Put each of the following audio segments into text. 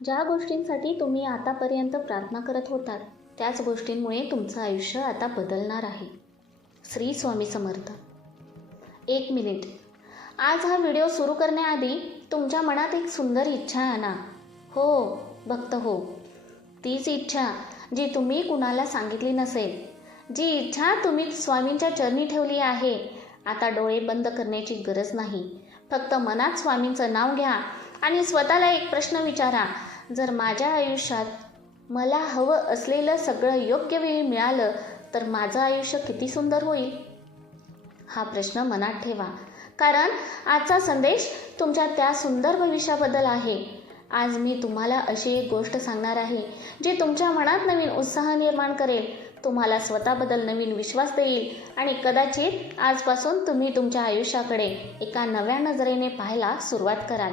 ज्या गोष्टींसाठी तुम्ही आतापर्यंत प्रार्थना करत होतात त्याच गोष्टींमुळे तुमचं आयुष्य आता बदलणार आहे. श्री स्वामी समर्थ. 1 मिनिट. आज हा व्हिडिओ सुरू करण्याआधी तुमच्या मनात एक सुंदर इच्छा आणा. हो भक्त हो, तीच इच्छा जी तुम्ही कुणाला सांगितली नसेल, जी इच्छा तुम्ही स्वामींच्या चरणी ठेवली आहे. आता डोळे बंद करण्याची गरज नाही. फक्त मनात स्वामींचं नाव घ्या आणि स्वतःला एक प्रश्न विचारा. जर माझ्या आयुष्यात मला हवं असलेलं सगळं योग्य वेळी मिळालं तर माझं आयुष्य किती सुंदर होईल. हा प्रश्न मनात ठेवा, कारण आजचा संदेश तुमच्या त्या सुंदर भविष्याबद्दल आहे. आज मी तुम्हाला अशी एक गोष्ट सांगणार आहे जी तुमच्या मनात नवीन उत्साह निर्माण करेल, तुम्हाला स्वतःबद्दल नवीन विश्वास देईल आणि कदाचित आजपासून तुम्ही तुमच्या आयुष्याकडे एका नव्या नजरेने पाहायला सुरुवात कराल.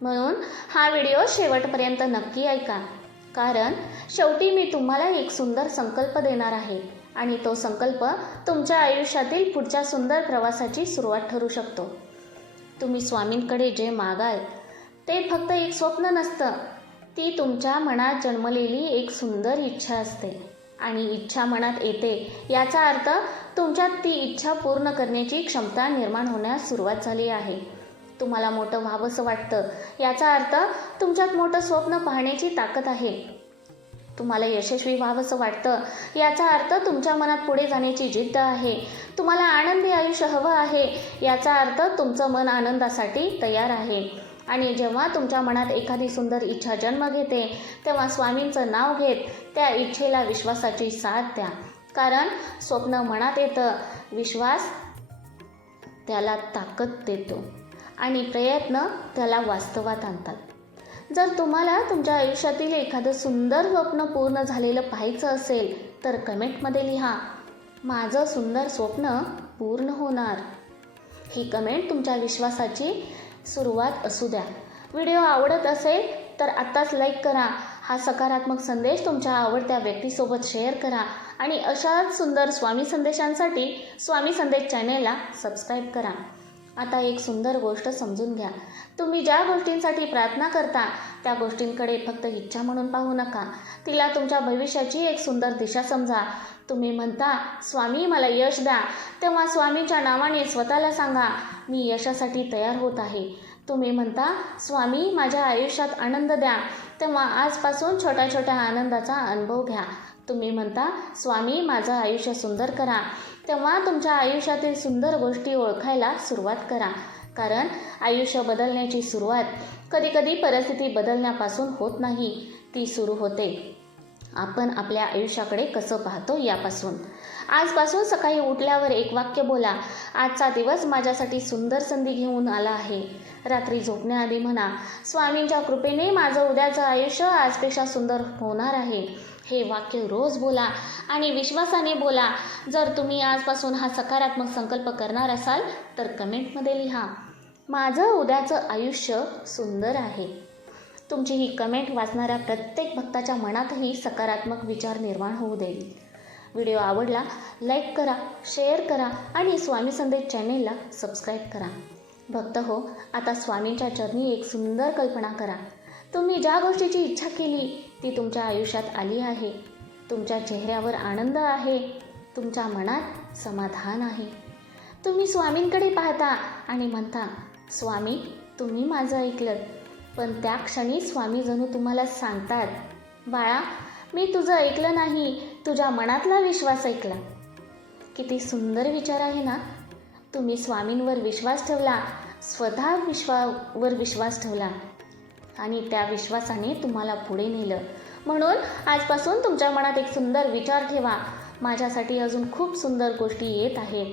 म्हणून हा व्हिडिओ शेवटपर्यंत नक्की ऐका, कारण शेवटी मी तुम्हाला एक सुंदर संकल्प देणार आहे आणि तो संकल्प तुमच्या आयुष्यातील पुढच्या सुंदर प्रवासाची सुरुवात ठरू शकतो. तुम्ही स्वामींकडे जे मागाल ते फक्त एक स्वप्न नसतं, ती तुमच्या मनात जन्मलेली एक सुंदर इच्छा असते. आणि इच्छा मनात येते याचा अर्थ तुमच्यात ती इच्छा पूर्ण करण्याची क्षमता निर्माण होण्यास सुरुवात झाली आहे. तुम्हाला मोठं व्हावंसं वाटतं याचा अर्थ तुमच्यात मोठं स्वप्न पाहण्याची ताकद आहे. तुम्हाला यशस्वी व्हावंसं वाटतं याचा अर्थ तुमच्या मनात पुढे जाण्याची जिद्द आहे. तुम्हाला आनंदी आयुष्य हवं आहे याचा अर्थ तुमचं मन आनंदासाठी तयार आहे. आणि जेव्हा तुमच्या मनात एखादी सुंदर इच्छा जन्म घेते तेव्हा स्वामींचं नाव घेत त्या इच्छेला विश्वासाची साथ द्या, कारण स्वप्न मनात येतं, विश्वास त्याला ताकद देतो आणि प्रयत्न त्याला वास्तवात आणतात. जर तुम्हाला तुमच्या आयुष्यातील एखादं सुंदर स्वप्न पूर्ण झालेलं पाहायचं असेल तर कमेंटमध्ये लिहा, माझं सुंदर स्वप्न पूर्ण होणार. ही कमेंट तुमच्या विश्वासाची सुरुवात असू द्या. व्हिडिओ आवडत असेल तर आत्ताच लाईक करा. हा सकारात्मक संदेश तुमच्या आवडत्या व्यक्तीसोबत शेअर करा आणि अशाच सुंदर स्वामी संदेशांसाठी स्वामी संदेश चॅनेलला सबस्क्राईब करा. आता एक सुंदर गोष्ट समजून घ्या. तुम्ही ज्या गोष्टींसाठी प्रार्थना करता त्या गोष्टींकडे फक्त इच्छा म्हणून पाहू नका, तिला तुमच्या भविष्याची एक सुंदर दिशा समजा. तुम्ही म्हणता स्वामी मला यश द्या, तेव्हा स्वामींच्या नावाने स्वतःला सांगा मी यशासाठी तयार होत आहे. तुम्ही म्हणता स्वामी माझ्या आयुष्यात आनंद द्या, तेव्हा आजपासून छोट्या छोट्या आनंदाचा अनुभव घ्या. तुम्ही म्हणता स्वामी माझं आयुष्य सुंदर करा, तेव्हा तुमच्या आयुष्यातील सुंदर गोष्टी ओळखायला सुरुवात करा. कारण आयुष्य बदलण्याची सुरुवात कधीकधी परिस्थिती बदलण्यापासून होत नाही, ती सुरू होते आपण आपल्या आयुष्याकडे कसं पाहतो यापासून. आजपासून सकाळी उठल्यावर एक वाक्य बोला, आजचा दिवस माझ्यासाठी सुंदर संधी घेऊन आला आहे. रात्री झोपण्याआधी म्हणा, स्वामींच्या कृपेने माझं उद्याचं आयुष्य आजपेक्षा सुंदर होणार आहे. हे वाक्य रोज बोला आणि विश्वासाने बोला. जर तुम्ही आजपासून हा सकारात्मक संकल्प करणार असाल तर कमेंटमध्ये लिहा, माझं उद्याचं आयुष्य सुंदर आहे. तुमची ही कमेंट वाचणाऱ्या प्रत्येक भक्ताच्या मनातही सकारात्मक विचार निर्माण होऊ देईल. व्हिडिओ आवडला लाईक करा, शेअर करा आणि स्वामी संदेश चॅनेलला सबस्क्राईब करा. भक्त हो, आता स्वामींच्या चरणी एक सुंदर कल्पना करा. तुम्ही ज्या गोष्टीची इच्छा केली ती तुमच्या आयुष्यात आली आहे. तुमच्या चेहऱ्यावर आनंद आहे, तुमच्या मनात समाधान आहे. तुम्ही स्वामींकडे पाहता आणि म्हणता स्वामी तुम्ही माझं ऐकलं. पण त्या क्षणी स्वामी जणू तुम्हाला सांगतात, बाळा मी तुझं ऐकलं नाही, तुझ्या मनातला विश्वास ऐकला. किती सुंदर विचार आहे ना. तुम्ही स्वामींवर विश्वास ठेवला, स्वतः विश्वावर विश्वास ठेवला आणि त्या विश्वासाने तुम्हाला पुढे नेलं. म्हणून आजपासून तुमच्या मनात एक सुंदर विचार ठेवा, माझ्यासाठी अजून खूप सुंदर गोष्टी येत आहेत.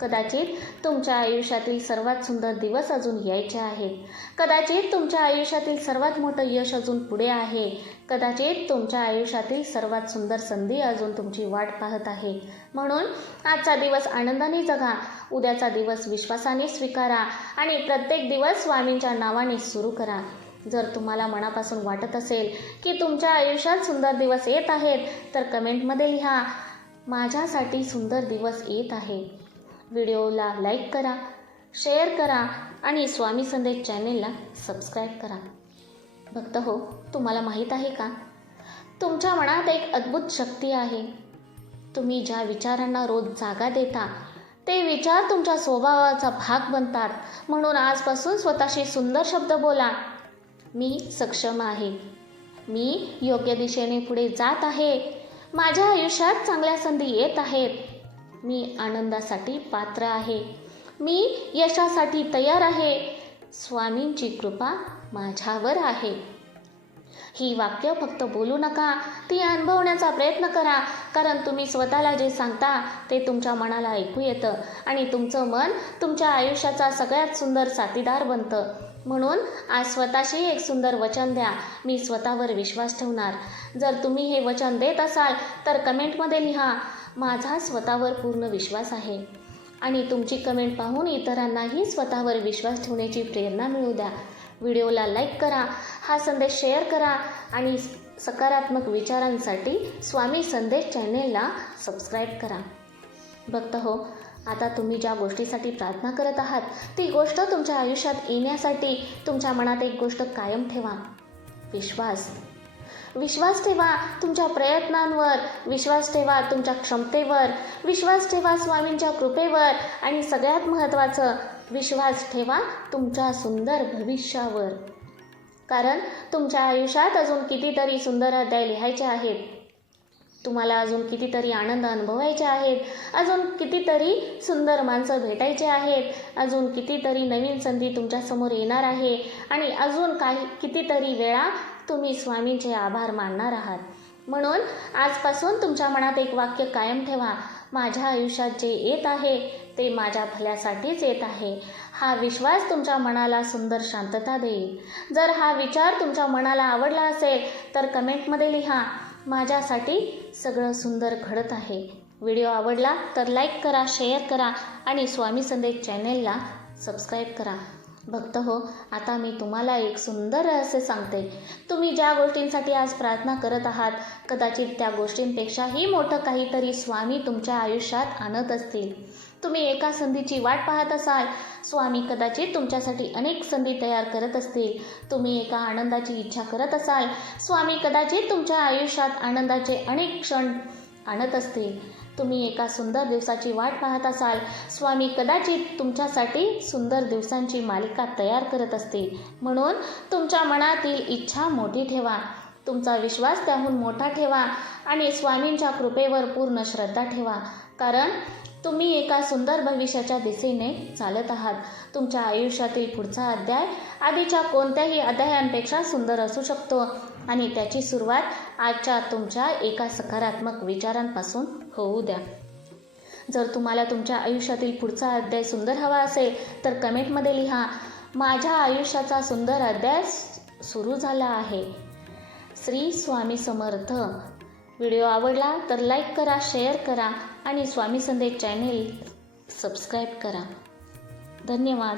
कदाचित तुमच्या आयुष्यातील सर्वात सुंदर दिवस अजून यायचे आहेत. कदाचित तुमच्या आयुष्यातील सर्वात मोठं यश अजून पुढे आहे. कदाचित तुमच्या आयुष्यातील सर्वात सुंदर संधी अजून तुमची वाट पाहत आहे. म्हणून आजचा दिवस आनंदाने जगा, उद्याचा दिवस विश्वासाने स्वीकारा आणि प्रत्येक दिवस स्वामींच्या नावाने सुरू करा. जर तुम्हाला मनापासून वाटत असेल की तुमच्या आयुष्यात सुंदर दिवस येत आहेत तर कमेंटमध्ये लिहा, माझ्यासाठी सुंदर दिवस येत आहे. व्हिडिओला लाईक करा, शेअर करा आणि स्वामी संदेश चॅनेलला सबस्क्राईब करा. भक्त हो, तुम्हाला माहीत आहे का, तुमच्या मनात एक अद्भुत शक्ती आहे. तुम्ही ज्या विचारांना रोज जागा देता ते विचार तुमच्या स्वभावाचा भाग बनतात. म्हणून आजपासून स्वतःशी सुंदर शब्द बोला. मी सक्षम आहे. मी योग्य दिशेने पुढे जात आहे. माझ्या आयुष्यात चांगल्या संधी येत आहेत. मी आनंदासाठी पात्र आहे. मी यशासाठी तयार आहे. स्वामींची कृपा माझ्यावर आहे. ही वाक्य फक्त बोलू नका, ती अनुभवण्याचा प्रयत्न करा. कारण तुम्ही स्वतःला जे सांगता ते तुमच्या मनाला ऐकू येतं आणि तुमचं मन तुमच्या आयुष्याचा सगळ्यात सुंदर साथीदार बनतं. म्हणून आज स्वतःशी एक सुंदर वचन द्या. मी स्वतःवर विश्वास ठेवणार. जर तुम्ही हे वचन देत असाल तर कमेंटमध्ये लिहा, माझा स्वतःवर पूर्ण विश्वास आहे. आणि तुमची कमेंट पाहून इतरांनाही स्वतःवर विश्वास ठेवण्याची प्रेरणा मिळू द्या. व्हिडिओला लाईक करा, हा संदेश शेअर करा आणि सकारात्मक विचारांसाठी स्वामी संदेश चॅनेलला सबस्क्राईब करा. भक्त हो, आता तुम्ही ज्या गोष्टीसाठी प्रार्थना करत आहात ती गोष्ट तुमच्या आयुष्यात येण्यासाठी तुमच्या मनात एक गोष्ट कायम ठेवा, विश्वास. विश्वास ठेवा तुमच्या प्रयत्नांवर, विश्वास ठेवा तुमच्या क्षमतेवर, विश्वास ठेवा स्वामींच्या कृपेवर आणि सगळ्यात महत्त्वाचं, विश्वास ठेवा तुमच्या सुंदर भविष्यावर. कारण तुमच्या आयुष्यात अजून कितीतरी सुंदर अध्याय लिहायचे आहेत. तुम्हाला अजून कितीतरी आनंद अनुभवायचे आहेत. अजून कितीतरी सुंदर माणसं भेटायचे आहेत. अजून कितीतरी नवीन संधी तुमच्यासमोर येणार आहे आणि अजून कितीतरी वेळा तुम्ही स्वामींचे आभार मानणार आहात. म्हणून आजपासून तुमच्या मनात एक वाक्य कायम ठेवा, माझ्या आयुष्यात जे येत आहे ते माझ्या भल्यासाठीच येत आहे. हा विश्वास तुमच्या मनाला सुंदर शांतता देईल. जर हा विचार तुमच्या मनाला आवडला असेल तर कमेंटमध्ये लिहा, माझ्यासाठी सगळं सुंदर घडत आहे. व्हिडिओ आवडला तर लाईक करा, शेअर करा आणि स्वामी संदेश चॅनेलला सबस्क्राईब करा. भक्त हो, आता मी तुम्हाला एक सुंदर रहस्य सांगते. तुम्ही ज्या गोष्टींसाठी आज प्रार्थना करत आहात कदाचित त्या गोष्टींपेक्षाही मोठं काहीतरी स्वामी तुमच्या आयुष्यात आणत असतील. तुम्ही एका संधीची वाट पाहत असाल, स्वामी कदाचित तुमच्यासाठी अनेक संधी तयार करत असतील. तुम्ही एका आनंदाची इच्छा करत असाल, स्वामी कदाचित तुमच्या आयुष्यात आनंदाचे अनेक क्षण आणत असतील. तुम्ही एका सुंदर दिवसाची वाट पाहत असाल, स्वामी कदाचित तुमच्यासाठी सुंदर दिवसांची मालिका तयार करत असतील. म्हणून तुमच्या मनातील इच्छा मोठी ठेवा, तुमचा विश्वास त्याहून मोठा ठेवा आणि स्वामींच्या कृपेवर पूर्ण श्रद्धा ठेवा. कारण तुम्ही एका सुंदर भविष्याच्या दिशेने चालत आहात. तुमच्या आयुष्यातील पुढचा अध्याय आधीच्या कोणत्याही अध्यायांपेक्षा सुंदर असू शकतो आणि त्याची सुरुवात आजच्या तुमच्या एका सकारात्मक विचारांपासून होऊ द्या. जर तुम्हाला तुमच्या आयुष्यातील पुढचा अध्याय सुंदर हवा असेल तर कमेंटमध्ये लिहा, माझ्या आयुष्याचा सुंदर अध्याय सुरू झाला आहे. श्री स्वामी समर्थ. व्हिडिओ आवडला तर लाईक करा, शेअर करा आणि स्वामी संदेश चॅनेल सबस्क्राईब करा. धन्यवाद.